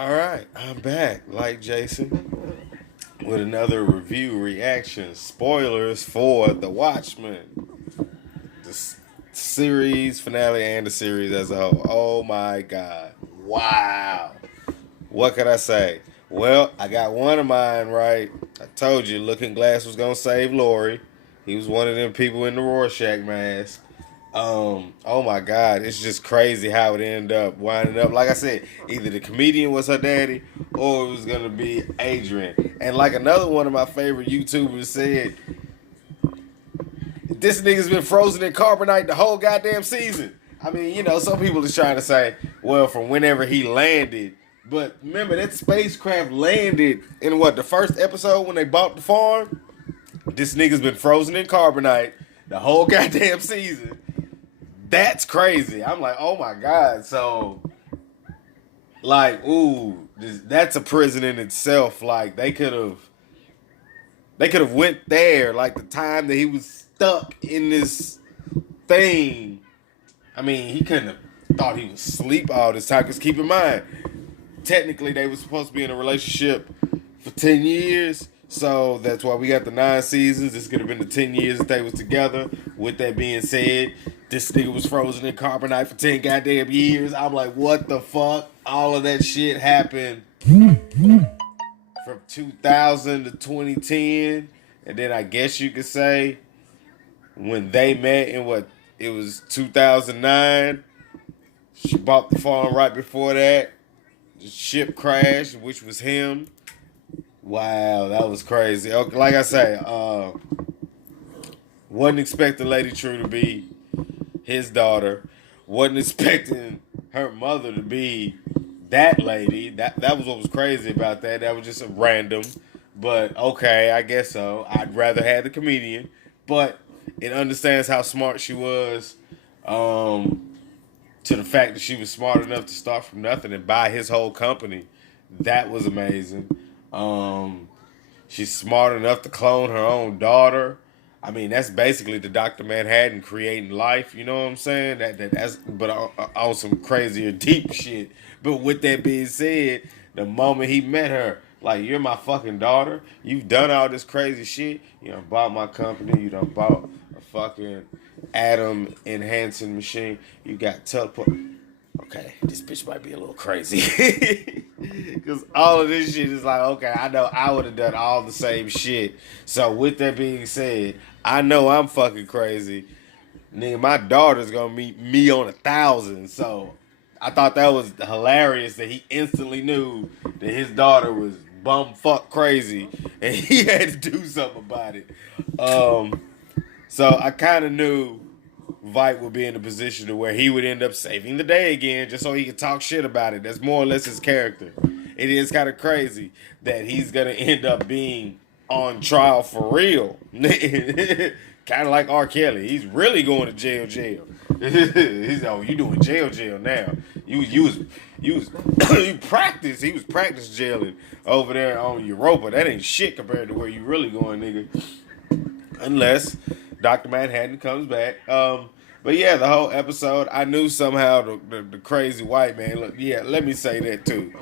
All right, I'm back, like Jason, with another review reaction. Spoilers for The Watchmen, the series finale and the series as a whole. Oh my god. Wow. What could I say? Well, I got one of mine right. I told you Looking Glass was going to save Lori. He was one of them people in the Rorschach mask. Oh my God, it's just crazy how it ended up winding up. Like I said, either the comedian was her daddy or it was gonna be Adrian. And like another one of my favorite YouTubers said, this nigga's been frozen in carbonite the whole goddamn season. I mean, some people is trying to say, well, from whenever he landed. But remember, that spacecraft landed in what, the first episode when they bought the farm? This nigga's been frozen in carbonite the whole goddamn season. That's crazy. I'm like, oh my God. So, like, ooh, that's a prison in itself. Like, they could have went there. Like the time that he was stuck in this thing. I mean, he couldn't have thought he was asleep all this time. Cause keep in mind, technically they were supposed to be in a relationship for 10 years. So that's why we got the 9 seasons. This could have been the 10 years that they was together. With that being said, this nigga was frozen in carbonite for 10 goddamn years. I'm like, what the fuck? All of that shit happened from 2000 to 2010. And then I guess you could say when they met in what, it was 2009. She bought the farm right before that. The ship crashed, which was him. Wow, that was crazy. Okay, like I say, wasn't expecting Lady True to be his daughter. Wasn't expecting her mother to be that lady. That was what was crazy about that. That was just a random. But okay, I guess so. I'd rather have the comedian. But it understands how smart she was. To the fact that she was smart enough to start from nothing and buy his whole company. That was amazing. She's smart enough to clone her own daughter. I mean, that's basically the Dr. Manhattan creating life. You know what I'm saying? That's but on some crazier deep shit. But with that being said, the moment he met her, like, you're my fucking daughter. You've done all this crazy shit. You done bought my company. You done bought a fucking atom enhancing machine. You got teleport. Okay, this bitch might be a little crazy. Because all of this shit is like, okay, I know I would have done all the same shit. So with that being said, I know I'm fucking crazy. Nigga, my daughter's gonna meet me on 1,000. So I thought that was hilarious that he instantly knew that his daughter was bumfuck crazy. And he had to do something about it. So I kind of knew Vite would be in a position to where he would end up saving the day again just so he could talk shit about it. That's more or less his character. It is kind of crazy that he's going to end up being on trial for real. Kind of like R. Kelly. He's really going to jail. He's, oh, you doing jail now. You practice. He was practice jailing over there on Europa. That ain't shit compared to where you really going, nigga. Unless Dr. Manhattan comes back. But yeah, the whole episode, I knew somehow the crazy white man. Look, yeah, let me say that too.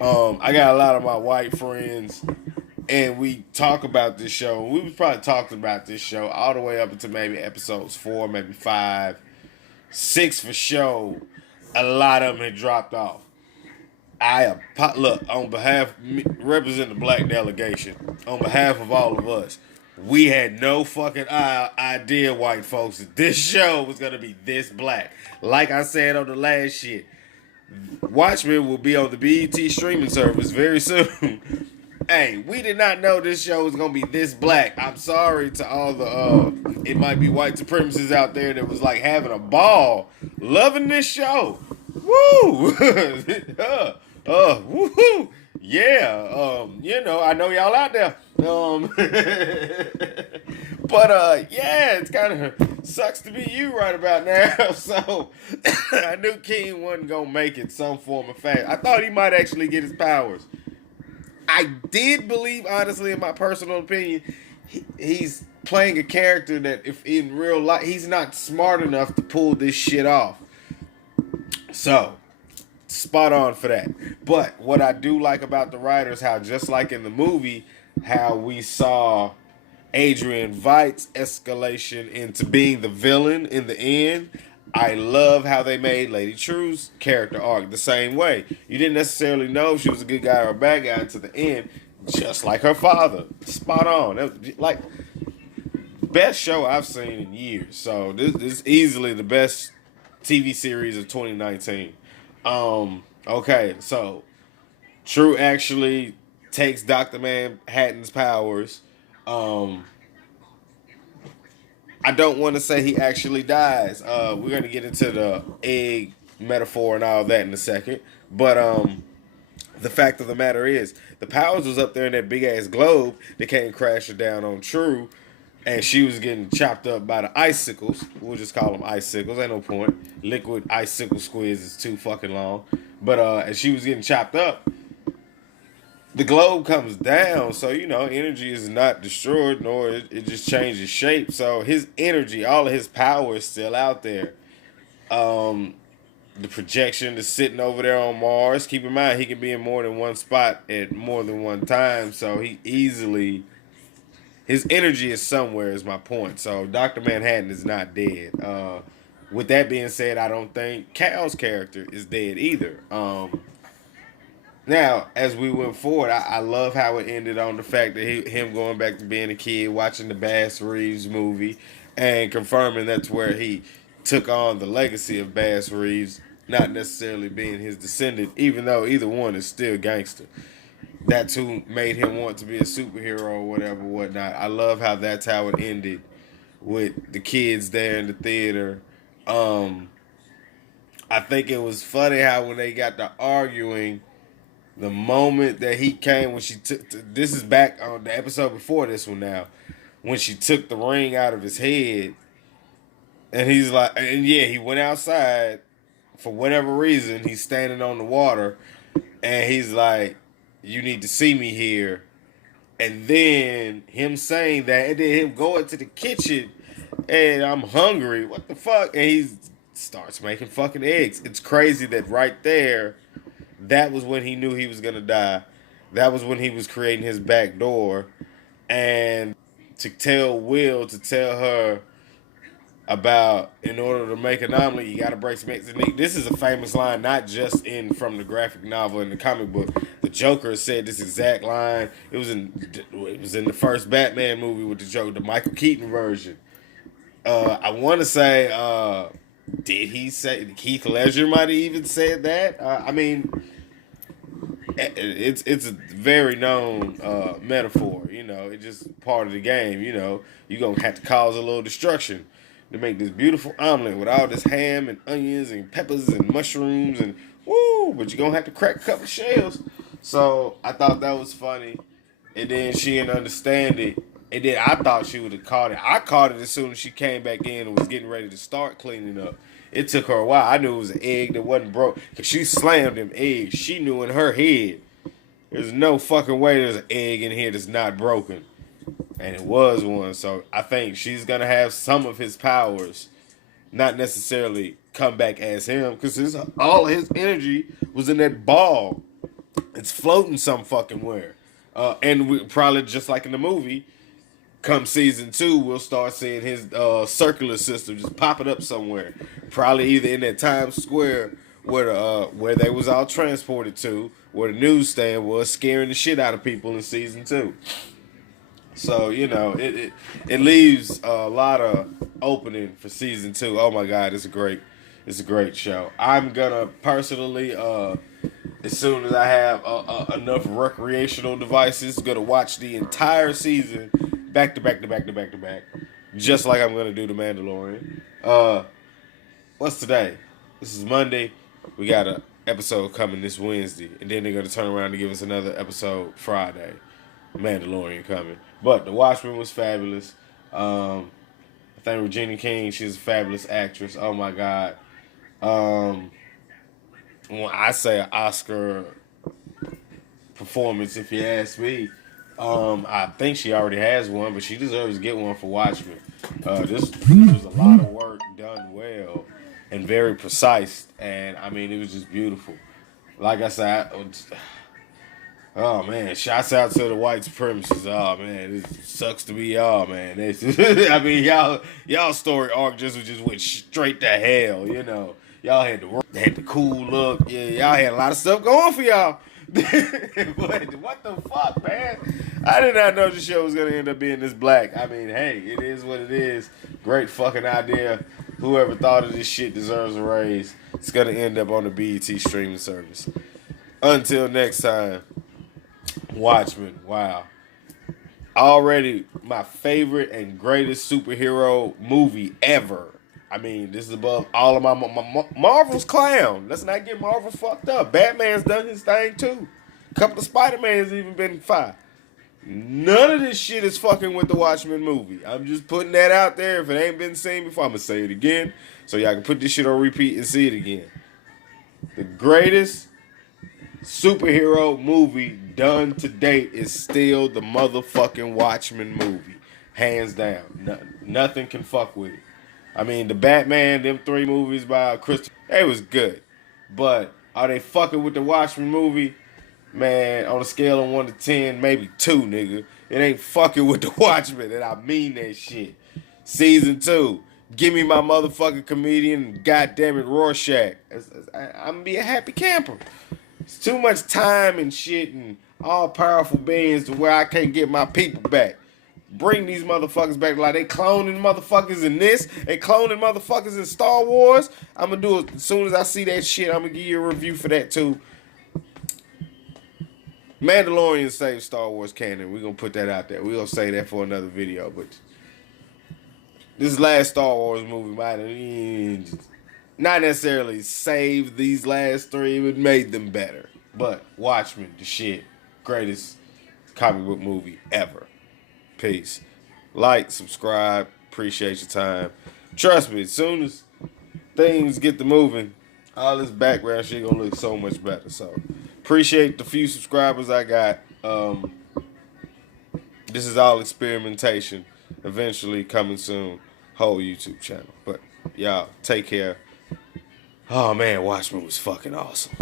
I got a lot of my white friends, and we talk about this show. We was probably talking about this show all the way up until maybe episodes 4, maybe 5, 6 for sure. A lot of them had dropped off. Look, on behalf, represent the black delegation, on behalf of all of us, we had no fucking idea, white folks, that this show was going to be this black. Like I said on the last shit, Watchmen will be on the BET streaming service very soon. Hey, we did not know this show was going to be this black. I'm sorry to all the, it might be white supremacists out there that was like having a ball, loving this show. Woo! Woohoo! Yeah, I know y'all out there. Yeah, it's kind of sucks to be you right about now. So I knew King wasn't gonna make it some form of fact. I thought he might actually get his powers. I did believe, honestly, in my personal opinion, he's playing a character that, if in real life, he's not smart enough to pull this shit off. So spot on for that. But what I do like about the writers, how just like in the movie, how we saw Adrian Veidt's escalation into being the villain in the end. I love how they made Lady True's character arc the same way. You didn't necessarily know if she was a good guy or a bad guy until the end, just like her father. Spot on. Like, best show I've seen in years. So this is easily the best TV series of 2019. Okay, so True actually takes Dr. Manhattan's powers. Um, I don't want to say he actually dies. We're gonna get into the egg metaphor and all that in a second. But the fact of the matter is, the powers was up there in that big ass globe that came crashing down on True, and she was getting chopped up by the icicles. We'll just call them icicles. Ain't no point. Liquid icicle squids is too fucking long. But as she was getting chopped up, the globe comes down, so energy is not destroyed, nor it just changes shape. So his energy, all of his power is still out there. The projection is sitting over there on Mars. Keep in mind, he can be in more than one spot at more than one time, so his energy is somewhere. Is my point. So Dr. Manhattan is not dead. With that being said, I don't think Cal's character is dead either. Now, as we went forward, I love how it ended on the fact that him going back to being a kid, watching the Bass Reeves movie, and confirming that's where he took on the legacy of Bass Reeves, not necessarily being his descendant, even though either one is still gangster. That's who made him want to be a superhero or whatever, whatnot. I love how that's how it ended with the kids there in the theater. I think it was funny how when they got to arguing, the moment that he came when she took this is back on the episode before this one now, when she took the ring out of his head, and he's like, and yeah, he went outside for whatever reason. He's standing on the water, and he's like, "You need to see me here." And then him saying that, and then him going to the kitchen, and I'm hungry. What the fuck? And he starts making fucking eggs. It's crazy that right there, that was when he knew he was gonna die. That was when he was creating his back door, and to tell Will to tell her about, in order to make an omelet, you gotta break some eggs. And this is a famous line, not just in from the graphic novel and the comic book. The Joker said this exact line. It was in the first Batman movie with the Joker, the Michael Keaton version. I want to say, did he say Heath Ledger might have even said that? I mean, it's a very known metaphor. It's just part of the game. You're gonna have to cause a little destruction to make this beautiful omelet with all this ham and onions and peppers and mushrooms and woo, but you're gonna have to crack a couple shells. So I thought that was funny. And then she didn't understand it. And then I thought she would have caught it. I caught it as soon as she came back in and was getting ready to start cleaning up. It took her a while. I knew it was an egg that wasn't broke. Because she slammed them eggs. She knew in her head, there's no fucking way there's an egg in here that's not broken. And it was one. So I think she's going to have some of his powers not necessarily come back as him. Because all of his energy was in that ball. It's floating some fucking where. And we probably, just like in the movie, come season 2, we'll start seeing his circular system just popping up somewhere. Probably either in that Times Square where they was all transported to, where the newsstand was, scaring the shit out of people in season 2. So it leaves a lot of opening for season 2. Oh my god, it's a great show. I'm gonna personally, as soon as I have enough recreational devices, gonna watch the entire season back to back to back to back to back, just like I'm gonna do The Mandalorian. What's today? This is Monday. We got an episode coming this Wednesday, and then they're gonna turn around and give us another episode Friday. Mandalorian coming, but The Watchmen was fabulous. I think Regina King, she's a fabulous actress. Oh my god. When I say an Oscar performance, if you ask me, I think she already has one, but she deserves to get one for Watchmen. This was a lot of work done well and very precise, and I mean, it was just beautiful. like I said, oh man, shouts out to the white supremacists. Oh man, it sucks to be y'all, man. I mean, y'all story arc just went straight to hell. You know, y'all had the work, had the cool look. Yeah, y'all had a lot of stuff going for y'all. But what the fuck, man? I did not know the show was gonna end up being this black. I mean, hey, it is what it is. Great fucking idea. Whoever thought of this shit deserves a raise. It's gonna end up on the BET streaming service. Until next time, Watchmen. Wow. Already my favorite and greatest superhero movie ever. I mean, this is above all of my Marvel's clown. Let's not get Marvel fucked up. Batman's done his thing too. A couple of Spider-Man's even been fine. None of this shit is fucking with the Watchmen movie. I'm just putting that out there. If it ain't been seen before, I'm gonna say it again. So y'all can put this shit on repeat and see it again. The greatest superhero movie done to date is still the motherfucking Watchmen movie. Hands down. Nothing can fuck with it. I mean, the Batman, them 3 movies by Christopher, it was good. But are they fucking with the Watchmen movie? Man, on a scale of 1 to 10, maybe 2, nigga. It ain't fucking with the Watchmen, and I mean that shit. Season 2, give me my motherfucking comedian, goddammit Rorschach. I'm gonna be a happy camper. It's too much time and shit and all powerful beings to where I can't get my people back. Bring these motherfuckers back. Like they cloning motherfuckers in this. They cloning motherfuckers in Star Wars. I'm gonna do it as soon as I see that shit. I'm gonna give you a review for that too. Mandalorian saved Star Wars canon. We're gonna put that out there. We're gonna say that for another video. But this last Star Wars movie might have not necessarily saved these last 3, but made them better. But Watchmen, the shit. Greatest comic book movie ever. Peace. Like, subscribe. Appreciate your time. Trust me, as soon as things get to moving, all this background shit gonna look so much better. So, appreciate the few subscribers I got. This is all experimentation. Eventually coming soon. Whole YouTube channel. But, y'all, take care. Oh, man, Watchmen was fucking awesome.